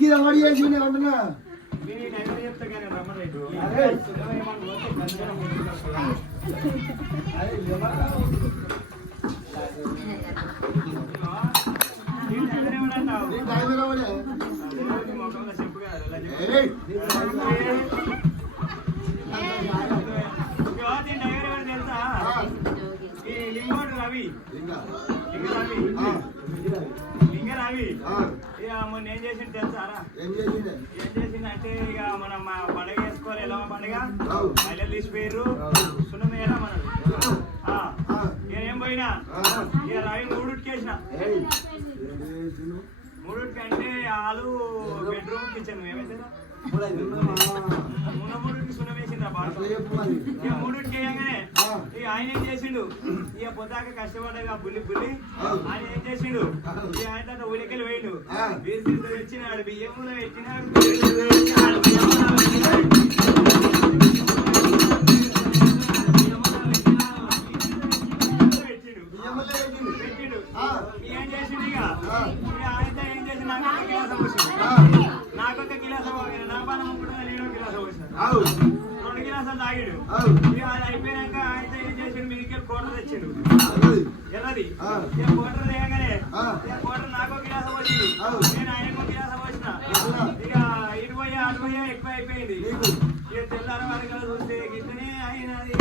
గిద వడి చేసి అంటున్నా చెప్తా కానీ రమ్మరేటు మొన్న ఏం చేసిండు తెలుసారా? ఏం చేసిందంటే ఇక మనం పండుగ వేసుకోవాలి. ఎలా పండుగ మహిళలు తీసిపోయారు సున్నమేనా మనం నేనేం పోయినా ఇక రవి మూడుకేసిన మూడుకి అంటే హాలు బెడ్రూమ్ కిచెన్ ఏమైతే మూడుకి సున్నం వేసిండ్రా ఇక మూడుకి వేయగానే ఇక ఆయన ఏం చేసిండు ఇక పొద్దాక కష్టపడ్డగా బుల్లి ఆయన ఏం చేసిండు ఇక ఆయన ఊరికెళ్ళి వేయండు బీసీ తెచ్చినాడు బియ్యంలో పెట్టినాడు ఏం చేసిండు ఇక ఆయనతో ఏం చేసి నాకొక గిలాసం నా పానం కూడా నేను గిలాసం వచ్చిన 2 గిలాసాలు తాగాడు. ఇక అది అయిపోయినాక ఆయనతో ఏం చేసిండు మీదికెళ్ళి కోటర్ తెచ్చిండు ఎర్రది. ఇక కోటర్ తేయగానే ఇక కోటర్ నాకో గిలాసం వచ్చింది నేను ఆయనకో గిలాసం వచ్చిన. ఇక ఇటు పోయా అటు పోయా ఎక్కువ అయిపోయింది. ఇక తెల్లారి వారికి చూస్తే గిట్టనే అయినది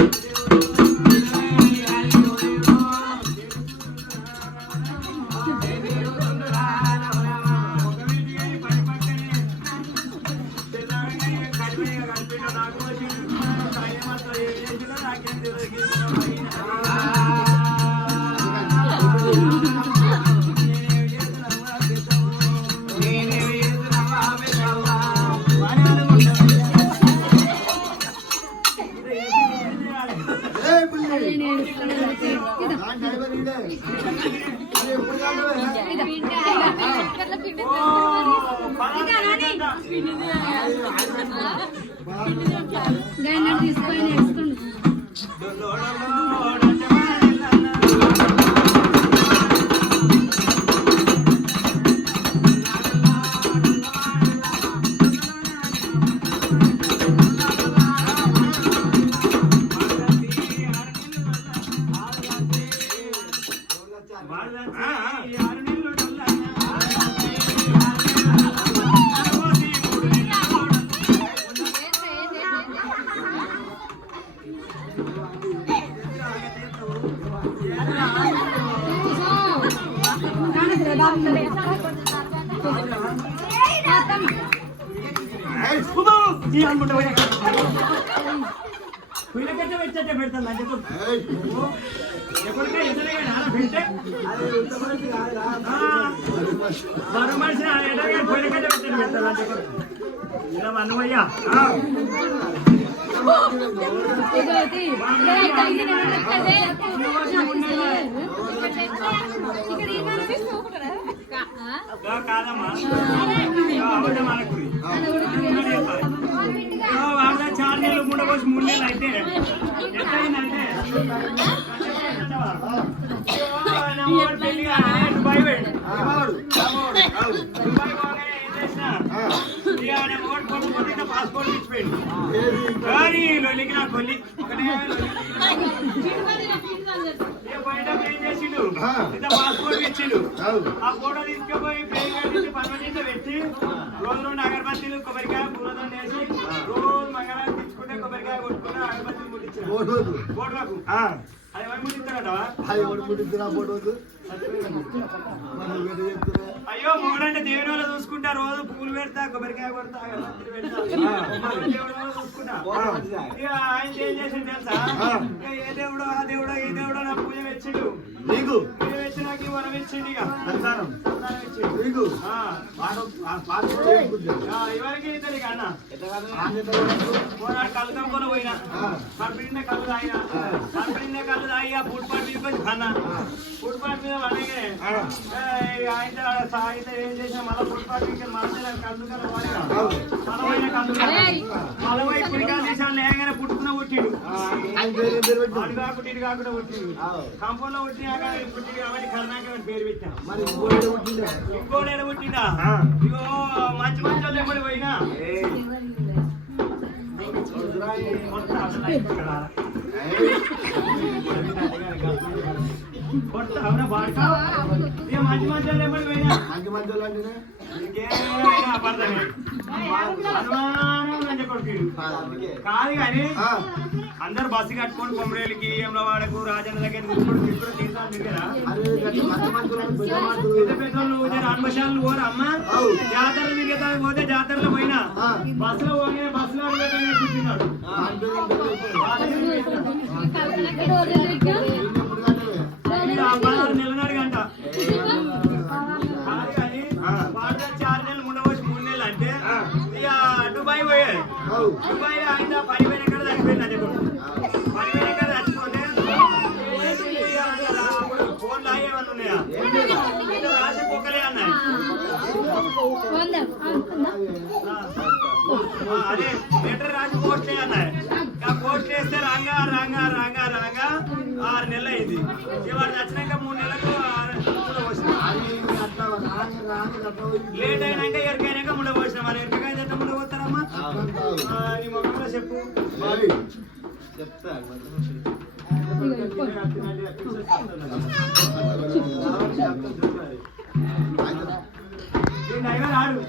తీసుకొని వేసుకుంటా అనువయ్యా కాదమ్మా వాళ్ళ 4 నెలలు 3 రోజు 3 నెలలు అయితే ఎట్లయిందంటే దుబాయ్ పోయాడు. దుబాయ్ పోగానే ఏం చేసినా ఇక పాస్పోర్ట్ ఇచ్చిపోయింది కానీ లొల్లికి నా కొల్లి ఒకటే పోయేటప్పుడు ఏం చేసిండు ఇంత పాస్పోర్ట్ ఇచ్చిండు. ఆ ఫోటో తీసుకుపోయి ప్లేన్ కట్టి పర్మనెంట్ పెట్టి రోజు 2 అగరబత్తీలు కొబ్బరికాయ పూలతో వేసి రోజు మంగళవారం తెచ్చుకుంటే కొబ్బరికాయ కొట్టుకుంటే అగరబత్తీలు ముట్టించారు ఫోటోకు. అది ఎవరు ముట్టిస్తారటవా? అయ్యో మూడంటే దేవుని వల్ల చూసుకుంటా రోజు పూలు పెడతా కొబ్బరికాయ కొడతా అగరబత్తీలు పెడతా దేవుడి వల్ల చూసుకుంటా. ఇక ఆయన ఏం చేసిండు తెలుసా? ఏ దేవుడో ఆ దేవుడో ఏ దేవుడో నా పూజ వచ్చిండు నీకు వచ్చి నాకు వరం ఇచ్చిండు. ఇక ఇచ్చిండు ఎవరికి ఇద్దరికి అన్న కలుతాం కూడా పోయినా కంపెనీ కళ్ళు తాగినా కంపెనీ కళ్ళు తాగి ఆ ఫుడ్ పార్టీ తీసుకొని అన్న ఫుడ్ పార్టీ మీద పడగే ఆయన ఏం చేసినా మళ్ళీ ఫుడ్ పార్టీకి మళ్ళీ కళ్ళు కల మలవైన కళ్ళు మలవై పుడికాలు తీసాను లేగానే పుట్టుకున్న పుట్టిండు ఆయన పేరు ఏం పేరు పెట్టు? వాడు కాకుండా ఇటు కాకుండా పుట్టిండు కంపంలో పుట్టినాక పుట్టిండు కాబట్టి కరుణాక పేరు పెట్టాం మరి ఇంకోటి పుట్టిందా? ఇంకోటి ఏడ పుట్టిందా ఇగో మంచి మంచి వాళ్ళు ఎప్పుడు పోయినా కొత్త అవునా బాగా ఇక మంచి మంచి వాళ్ళు ఎప్పుడు పోయినా మంచి మంచి వాళ్ళు అంటేనే ఇంకేమైనా అబద్ధమే అనుమానం లంచ కొడుకుడు కాదు కానీ అందరు బస్సు కట్టుకొని కొమ్మరేలికి ఎమ్లవాడకు రాజన్న దగ్గర తీసుకొని తీసుకుని తీర్థాలు తిరిగారా అరే గట్ల మంచి మంచి వాళ్ళు పెద్ద మాటలు. పెద్ద పెద్దోళ్ళు అనుభశాలను పోరా అమ్మ జాతరలు తిరిగేదానికి పోతే జాతరలో పోయినా బస్సులో పోయినా బస్సులో కూర్చున్నాడు పదహారు నెలనాడు గంట కాదు కానీ వాడు 4 నెలలు ముండవచ్చు 3 నెలలు అంటే ఇక దుబాయ్ పోయాడు దుబాయ్ ఆయన పని పోయిన ఎక్కడ చచ్చిపోయింది అదే పని పోయిన ఎక్కడ చచ్చిపోతే ఫోన్ లాగేమన్నా ఉన్నాయా రాసి పొక్కలే అన్నాయి అదే లెటర్ రాసి పోస్ట్ చేయన్నాయి పోస్ట్ చేస్తే రాగా 6 నెలలు అయింది వాడు చచ్చినాక 3 నెలలకు లేట్ అయినాక ఎరకైనాక ముండ పోసిన మరి ఎరకాయ ఎంత ముండ పోతారమ్మా నీ మొక్కలో చెప్పు చెప్తా డ్రైవర్ ఆడు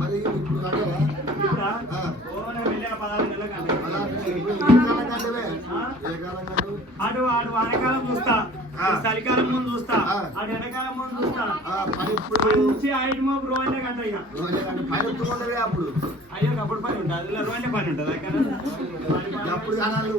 మరి ఇప్పుడు కట్టవా? వెళ్ళా 16 నెలల కంటే అటు వానకాలం చూస్తా చలికాలం ముందు చూస్తా అటు ఎండాకాలం ముందు చూస్తా మంచి 5 మోపు రోజునే గంట ఇక అప్పుడు అయ్యో అప్పుడు పని ఉంటుంది అందులో రోజునే పని ఉంటుంది అప్పుడు కాదు